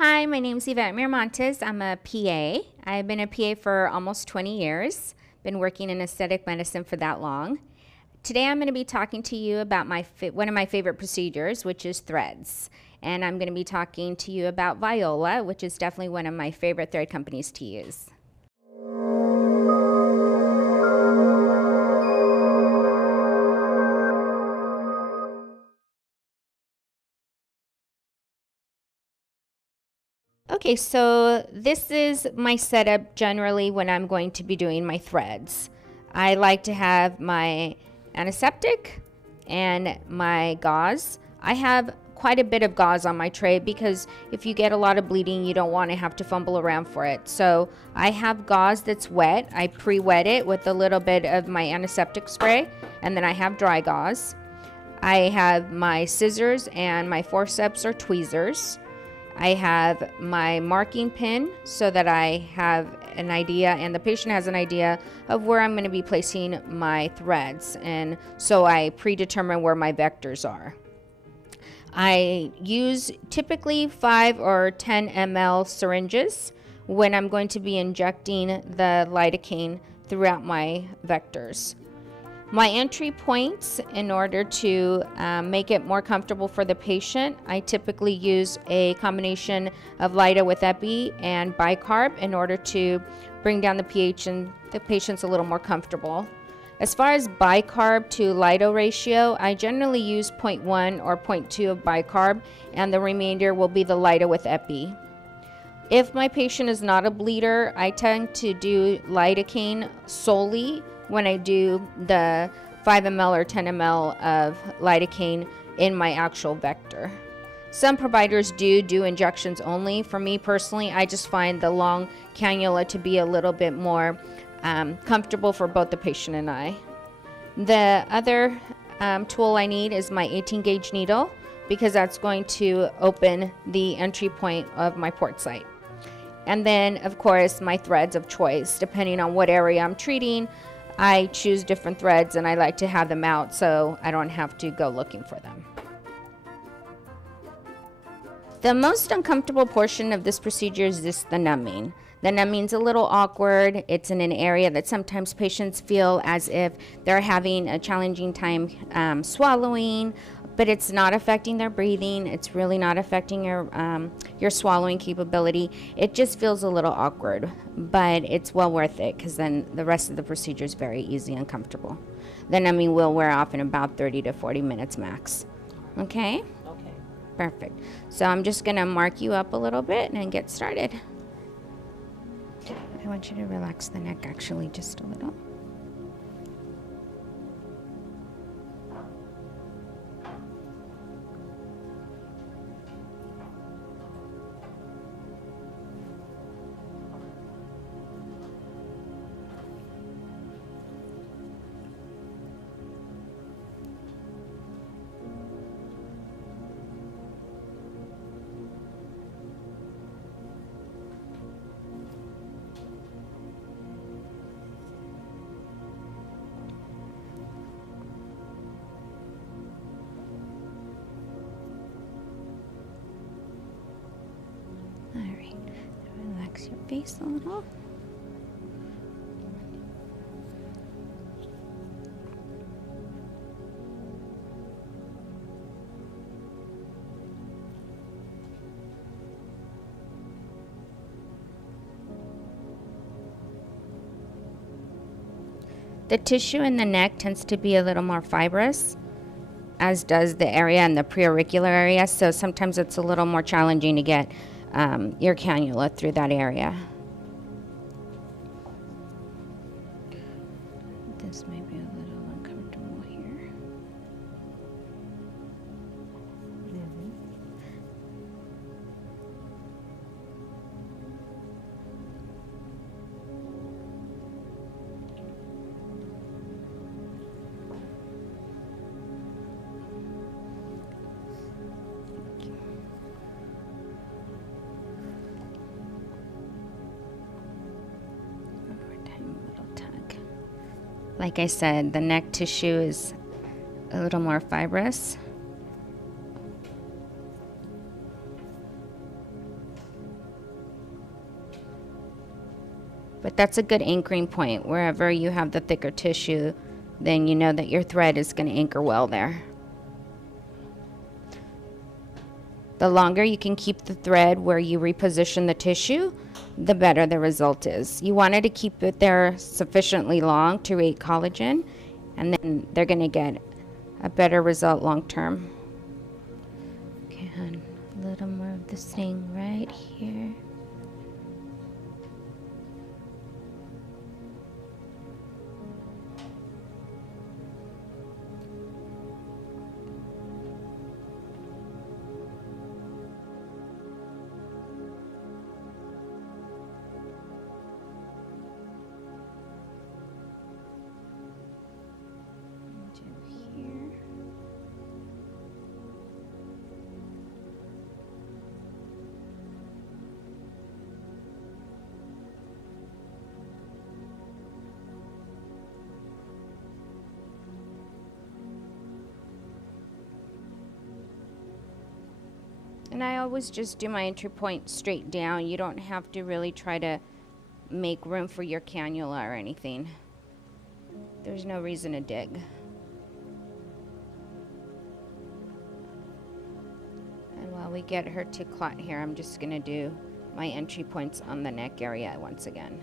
Hi, my name is Yvette Miramontes. I'm a PA. I've been a PA for almost 20 years. Been working in aesthetic medicine for that long. Today I'm going to be talking to you about one of my favorite procedures, which is threads. And I'm going to be talking to you about Viola, which is definitely one of my favorite thread companies to use. Okay, so this is my setup generally when I'm going to be doing my threads. I like to have my antiseptic and my gauze. I have quite a bit of gauze on my tray because if you get a lot of bleeding, you don't want to have to fumble around for it. So I have gauze that's wet. I pre-wet it with a little bit of my antiseptic spray, and then I have dry gauze. I have my scissors and my forceps or tweezers. I have my marking pin so that I have an idea and the patient has an idea of where I'm going to be placing my threads, and so I predetermine where my vectors are. I use typically 5 or 10 ml syringes when I'm going to be injecting the lidocaine throughout my vectors. My entry points, in order to make it more comfortable for the patient, I typically use a combination of Lido with Epi and bicarb in order to bring down the pH and the patient's a little more comfortable. As far as bicarb to Lido ratio, I generally use 0.1 or 0.2 of bicarb, and the remainder will be the Lido with Epi. If my patient is not a bleeder, I tend to do lidocaine solely when I do the 5 ml or 10 ml of lidocaine in my actual vector. Some providers do injections only. For me personally, I just find the long cannula to be a little bit more comfortable for both the patient and I. The other tool I need is my 18 gauge needle, because that's going to open the entry point of my port site. And then, of course, my threads of choice. Depending on what area I'm treating, I choose different threads, and I like to have them out so I don't have to go looking for them. The most uncomfortable portion of this procedure is just the numbing. The numbing's a little awkward. It's in an area that sometimes patients feel as if they're having a challenging time swallowing, but it's not affecting their breathing. It's really not affecting your swallowing capability. It just feels a little awkward, but it's well worth it because then the rest of the procedure is very easy and comfortable. The numbing will wear off in about 30 to 40 minutes max. Okay? Okay. Perfect. So I'm just gonna mark you up a little bit and get started. I want you to relax the neck actually just a little. Relax your face a little. The tissue in the neck tends to be a little more fibrous, as does the area in the preauricular area, so sometimes it's a little more challenging to get your cannula through that area. This may be a little uncomfortable here. Like I said, the neck tissue is a little more fibrous. But that's a good anchoring point. Wherever you have the thicker tissue, then you know that your thread is going to anchor well there. The longer you can keep the thread where you reposition the tissue, the better the result is. You wanted to keep it there sufficiently long to create collagen, and then they're going to get a better result long term. Okay, a little more of this thing right here. And I always just do my entry point straight down. You don't have to really try to make room for your cannula or anything. There's no reason to dig. And while we get her to clot here, I'm just going to do my entry points on the neck area once again.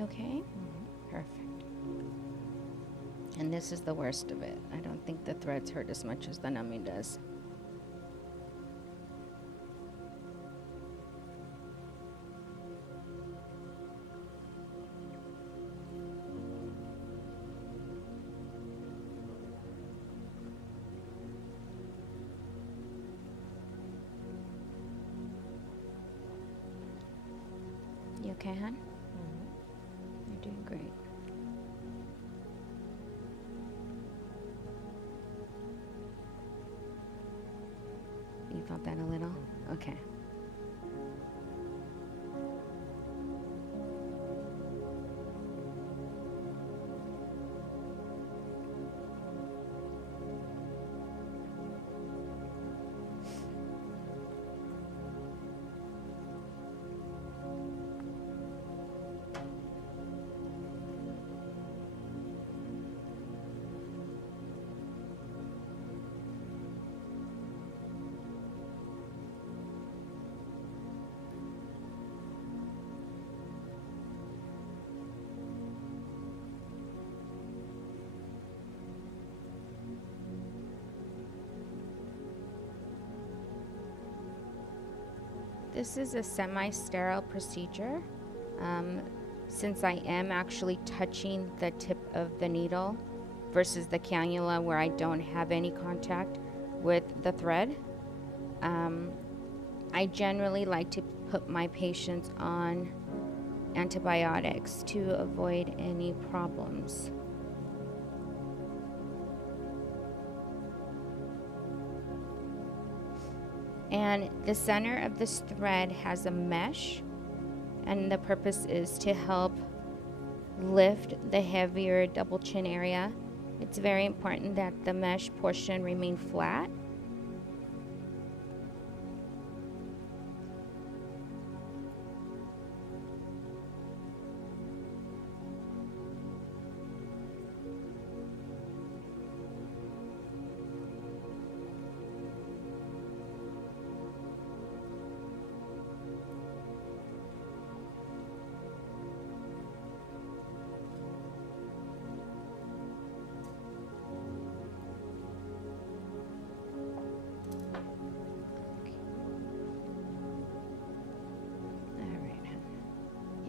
Okay? Perfect. And this is the worst of it. I don't think the threads hurt as much as the numbing does. You okay, hon? You're doing great. You felt that a little? Okay. This is a semi-sterile procedure. Since I am actually touching the tip of the needle versus the cannula where I don't have any contact with the thread, I generally like to put my patients on antibiotics to avoid any problems. And the center of this thread has a mesh, and the purpose is to help lift the heavier double chin area. It's very important that the mesh portion remain flat.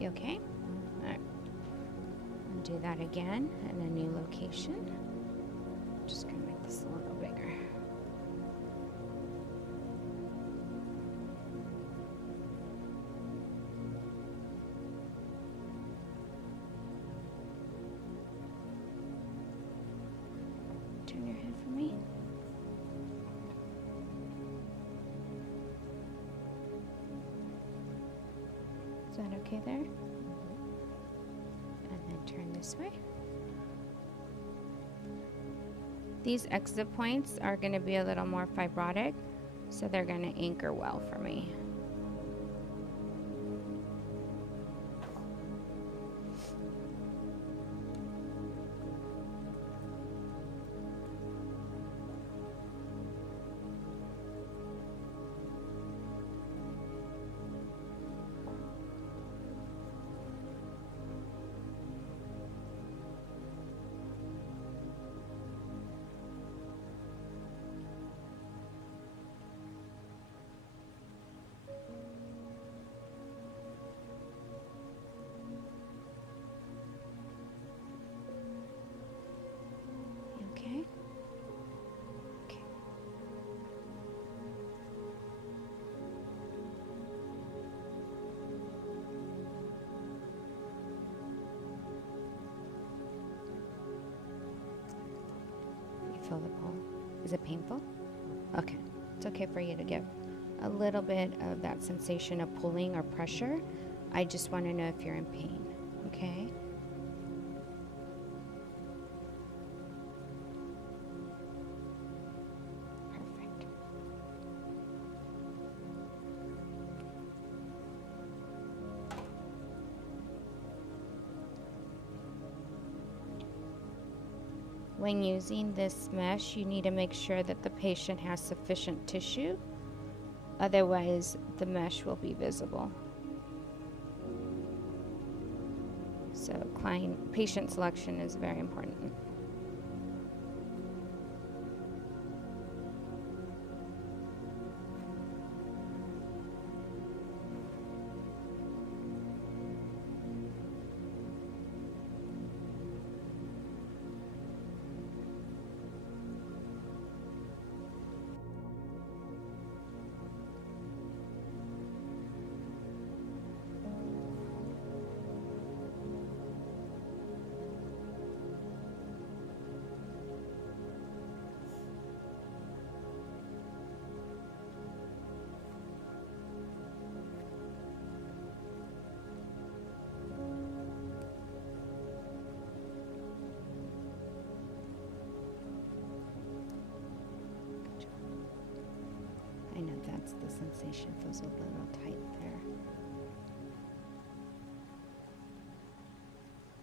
okay? All right. I'll do that again in a new location. Just gonna make this a little bigger. Turn your head for me. Is that okay there? And then turn this way. These exit points are going to be a little more fibrotic, so they're going to anchor well for me. Okay. Okay. You feel the pull? Is it painful? Okay. It's okay for you to get a little bit of that sensation of pulling or pressure. I just want to know if you're in pain. Okay? Perfect. When using this mesh, you need to make sure that the patient has sufficient tissue. Otherwise, the mesh will be visible. So patient selection is very important. I know that's the sensation, feels a little tight there.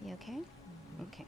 You okay? Okay.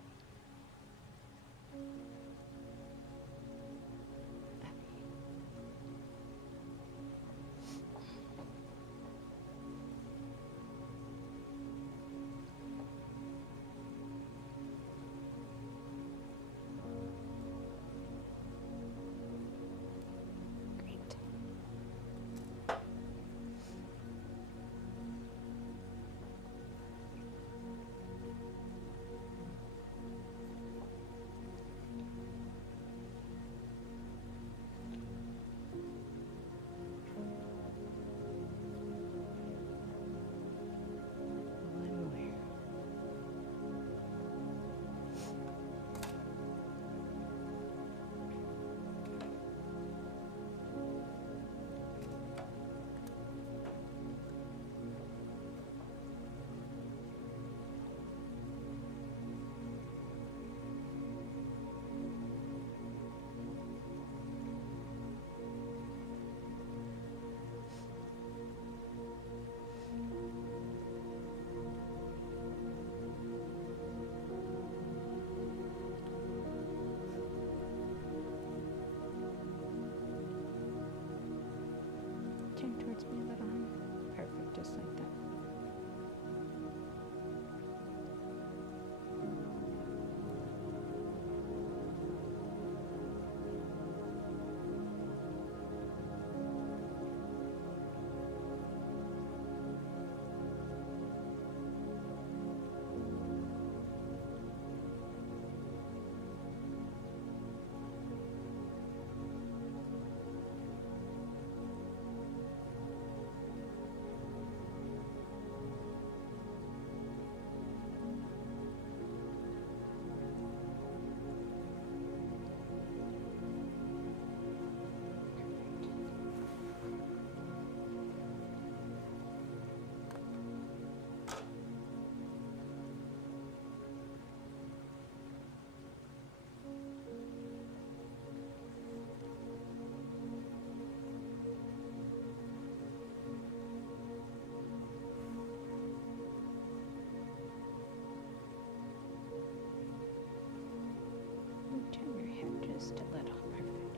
Just a little. Perfect.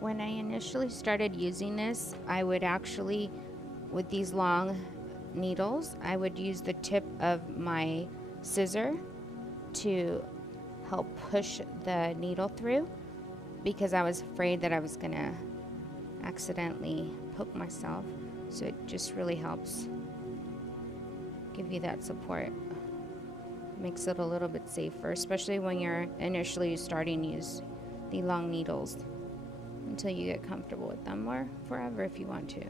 When I initially started using this, I would actually, with these long needles, I would use the tip of my scissor to help push the needle through, because I was afraid that I was gonna accidentally poke myself. So it just really helps give you that support. Makes it a little bit safer, especially when you're initially starting to use the long needles, until you get comfortable with them, or forever if you want to.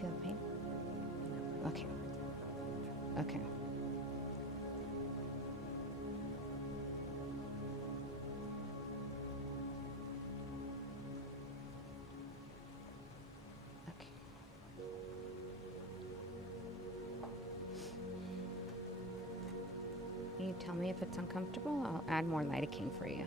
Feel pain? Okay. Okay. Okay. You tell me if it's uncomfortable. I'll add more lidocaine for you.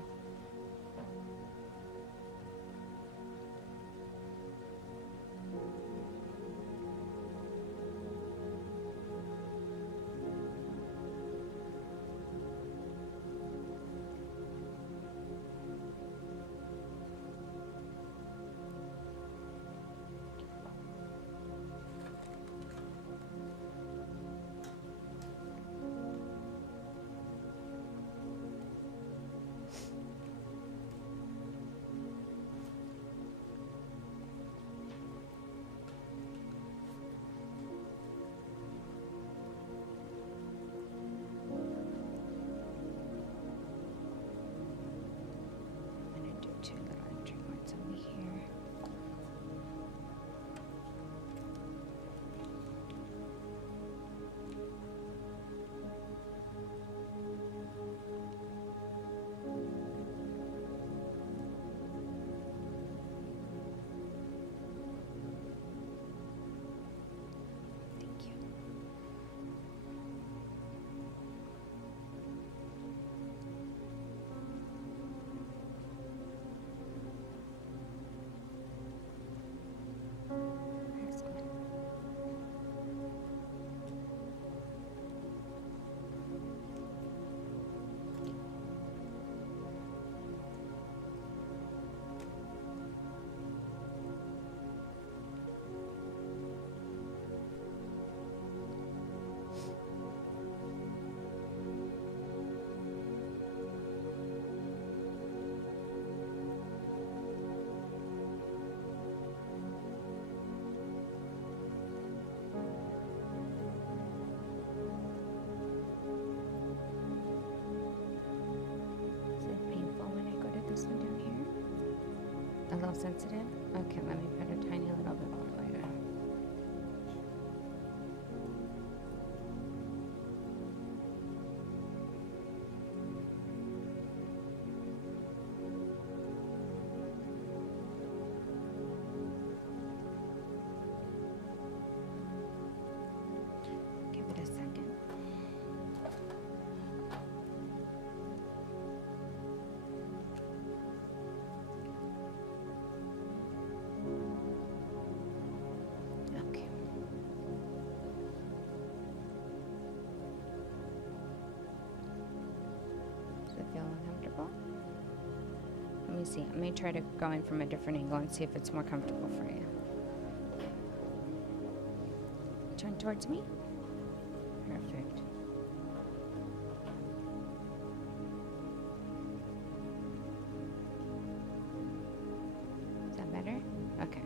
Two little entry points over here. Thank you. A little sensitive? Okay, let me put a tiny little bit more lighter. Uncomfortable? Let me see. Let me try to go in from a different angle and see if it's more comfortable for you. Turn towards me. Perfect. Is that better? Okay.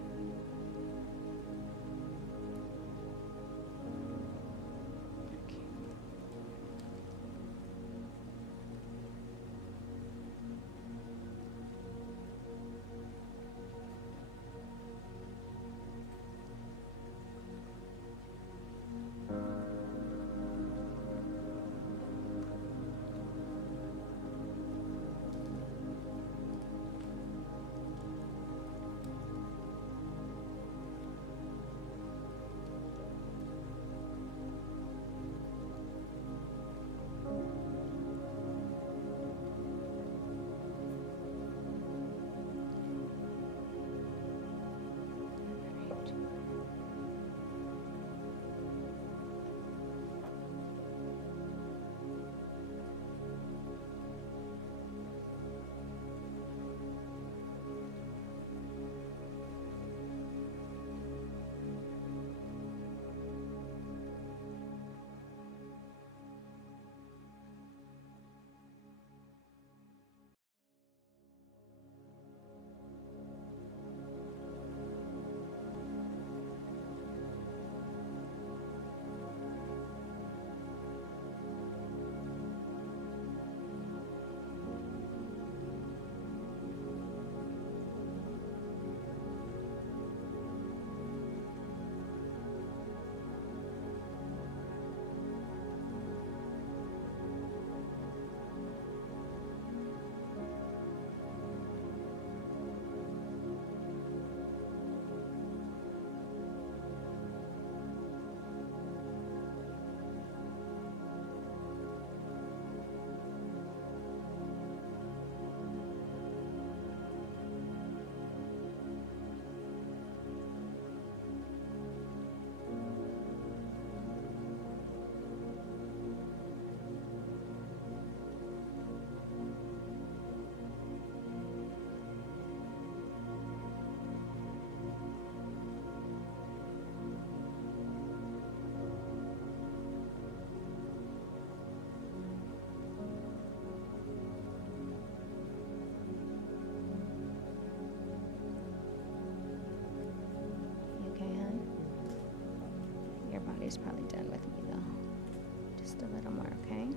Body's probably done with me though. Just a little more, okay?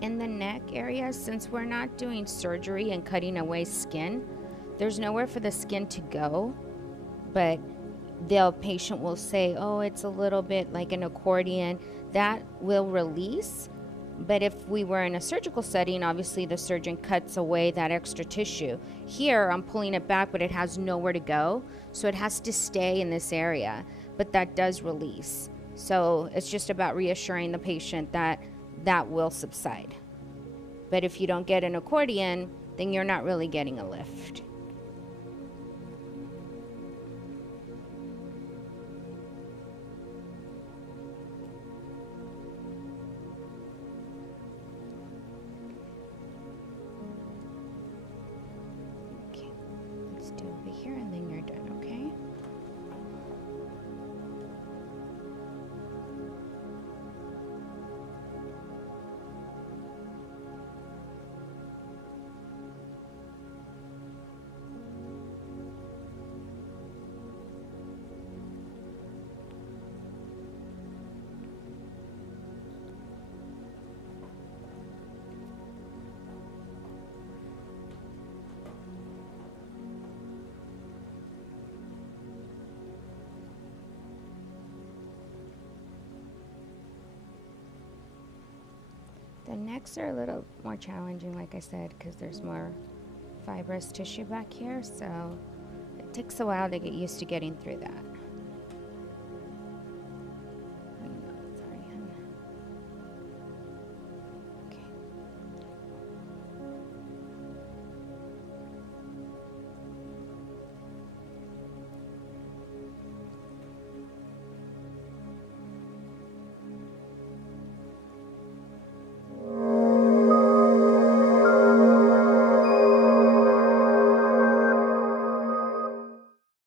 In the neck area, since we're not doing surgery and cutting away skin, there's nowhere for the skin to go, but the patient will say, oh, it's a little bit like an accordion. That will release. But if we were in a surgical setting, obviously the surgeon cuts away that extra tissue. Here, I'm pulling it back, but it has nowhere to go, so it has to stay in this area, but that does release. So it's just about reassuring the patient that that will subside. But if you don't get an accordion, then you're not really getting a lift. Okay, let's do over here and then you're done, okay? The necks are a little more challenging, like I said, because there's more fibrous tissue back here, so it takes a while to get used to getting through that.